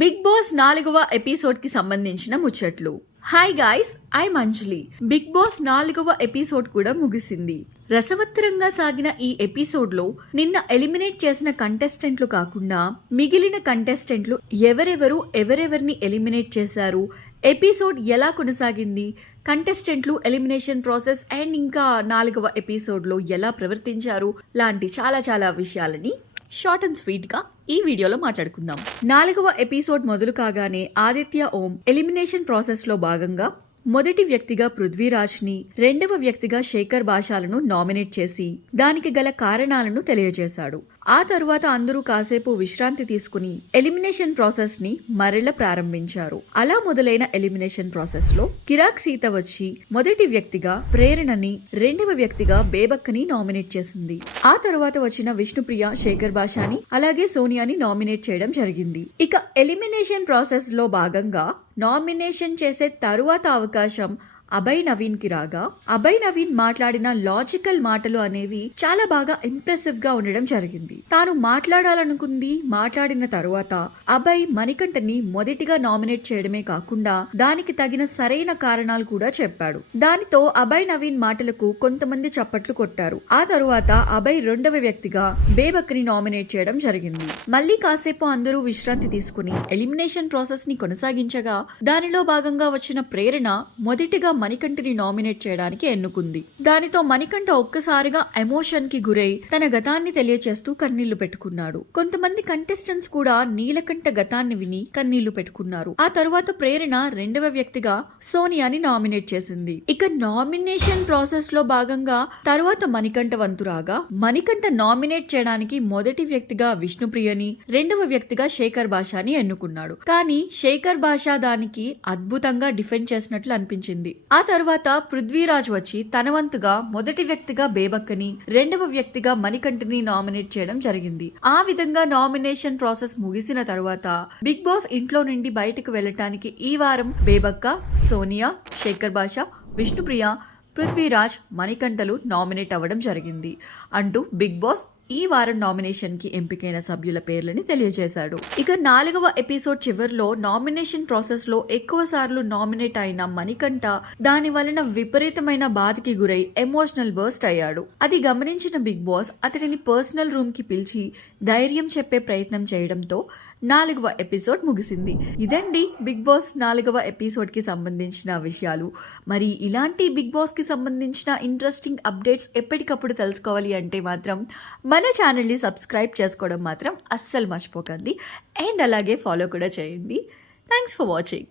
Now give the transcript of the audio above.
Big boss 4వ episode కి సంబంధించిన ముచ్చట్లు. Hi guys, I Manjuli. Big boss 4వ ఎపిసోడ్ కూడా ముగిసింది. రసవత్తరంగా సాగిన ఈ ఎపిసోడ్ లో నిన్న ఎలిమినేట్ చేసిన కంటెస్టెంట్లు కాకుండా మిగిలిన కంటెస్టెంట్లు ఎవరెవరిని ఎలిమినేట్ చేశారు, ఎపిసోడ్ ఎలా కొనసాగింది, కంటెస్టెంట్లు ఎలిమినేషన్ ప్రాసెస్ అండ్ ఇంకా 4వ ఎపిసోడ్ లో ఎలా ప్రవర్తించారు లాంటి చాలా విషయాలని షార్ట్ అండ్ స్వీట్ గా ఈ వీడియోలో మాట్లాడుకుందాం. 4వ ఎపిసోడ్ మొదలు కాగానే ఆదిత్య ఓం ఎలిమినేషన్ ప్రాసెస్ లో భాగంగా మొదటి వ్యక్తిగా పృథ్వీరాజ్ ని, రెండవ వ్యక్తిగా శేఖర్ భాషాలను నామినేట్ చేసి దానికి గల కారణాలను తెలియజేశాడు. ఆ తరువాత అందరూ కాసేపు విశ్రాంతి తీసుకుని ఎలిమినేషన్ ప్రాసెస్ ని మరల ప్రారంభించారు. అలా మొదలైన ఎలిమినేషన్ ప్రాసెస్ లో కిరాక్ సీత వచ్చి మొదటి వ్యక్తిగా ప్రేరణని, రెండవ వ్యక్తిగా బేబక్కని నామినేట్ చేసింది. ఆ తరువాత వచ్చిన విష్ణుప్రియ, శేఖర్ భాషాని అలాగే సోనియాని నామినేట్ చేయడం జరిగింది. ఇక ఎలిమినేషన్ ప్రాసెస్ లో భాగంగా నామినేషన్ చేసే తరువాత అవకాశం అభయ్ నవీన్ కి రాగా, అభయ్ నవీన్ మాట్లాడిన లాజికల్ మాటలు అనేవి చాలా బాగా ఇంప్రెసివ్ గా ఉండడం జరిగింది. తాను మాట్లాడిన తరువాత అభయ్ మణికంఠని మొదటిగా నామినేట్ చేయడమే కాకుండా దానికి తగిన సరైన కారణాలు కూడా చెప్పాడు. దానితో అభయ్ నవీన్ మాటలకు కొంతమంది చప్పట్లు కొట్టారు. ఆ తరువాత అభయ్ రెండవ వ్యక్తిగా బేబక్ని నామినేట్ చేయడం జరిగింది. మళ్ళీ కాసేపు అందరూ విశ్రాంతి తీసుకుని ఎలిమినేషన్ ప్రాసెస్ ని కొనసాగించగా దానిలో భాగంగా వచ్చిన ప్రేరణ మొదటిగా మణికంఠని నామినేట్ చేయడానికి ఎన్నుకుంది. దానితో మణికంఠ ఒక్కసారిగా ఎమోషన్ కి గురై తన గతాన్ని తెలియచేస్తూ కన్నీళ్లు పెట్టుకున్నాడు. కొంతమంది కంటెస్టెంట్స్ కూడా నీలకంఠ గతాన్ని విని కన్నీళ్లు పెట్టుకున్నారు. ఆ తరువాత ప్రేరణ రెండవ వ్యక్తిగా సోనియాని నామినేట్ చేసింది. ఇక నామినేషన్ ప్రాసెస్ లో భాగంగా తరువాత మణికంఠ వంతు రాగా, మణికంఠ నామినేట్ చేయడానికి మొదటి వ్యక్తిగా విష్ణుప్రియని, రెండవ వ్యక్తిగా శేఖర్ భాషాని ఎన్నుకున్నాడు. కానీ శేఖర్ భాష దానికి అద్భుతంగా డిఫెండ్ చేసినట్లు అనిపించింది. ఆ తర్వాత పృథ్వీరాజ్ వచ్చి తన వంతుగా మొదటి వ్యక్తిగా బేబక్కని, రెండవ వ్యక్తిగా మణికంఠని నామినేట్ చేయడం జరిగింది. ఆ విధంగా నామినేషన్ ప్రాసెస్ ముగిసిన తరువాత బిగ్ బాస్ ఇంట్లో నుండి బయటకు వెళ్లటానికి ఈ వారం బేబక్క, సోనియా, శేఖర్ భాష, విష్ణుప్రియ, పృథ్వీరాజ్, మణికంఠలు నామినేట్ అవ్వడం జరిగింది అంటూ బిగ్ బాస్ ఈ వారం నామినేషన్ కి ఎంపికైన సభ్యుల పేర్లని తెలియజేశాడు. ఇక 4వ ఎపిసోడ్ చివరిలో నామినేషన్ ప్రాసెస్ లో ఎక్కువ సార్లు నామినేట్ అయిన మణికంఠ దాని వలన విపరీతమైన బాధకి గురై ఎమోషనల్ బర్స్ట్ అయ్యాడు. అది గమనించిన బిగ్ బాస్ అతడిని పర్సనల్ రూమ్ కి పిలిచి ధైర్యం చెప్పే ప్రయత్నం చేయడంతో 4వ ఎపిసోడ్ ముగిసింది. ఇదండి బిగ్ బాస్ 4వ ఎపిసోడ్ కి సంబంధించిన విషయాలు. మరి ఇలాంటి బిగ్ బాస్ కి సంబంధించిన ఇంట్రెస్టింగ్ అప్డేట్స్ ఎప్పటికప్పుడు తెలుసుకోవాలి అంటే మాత్రం మన ఛానల్ని సబ్స్క్రైబ్ చేసుకోవడం మాత్రం అస్సలు మర్చిపోకండి. అండ్ అలాగే ఫాలో కూడా చేయండి. Thanks for watching.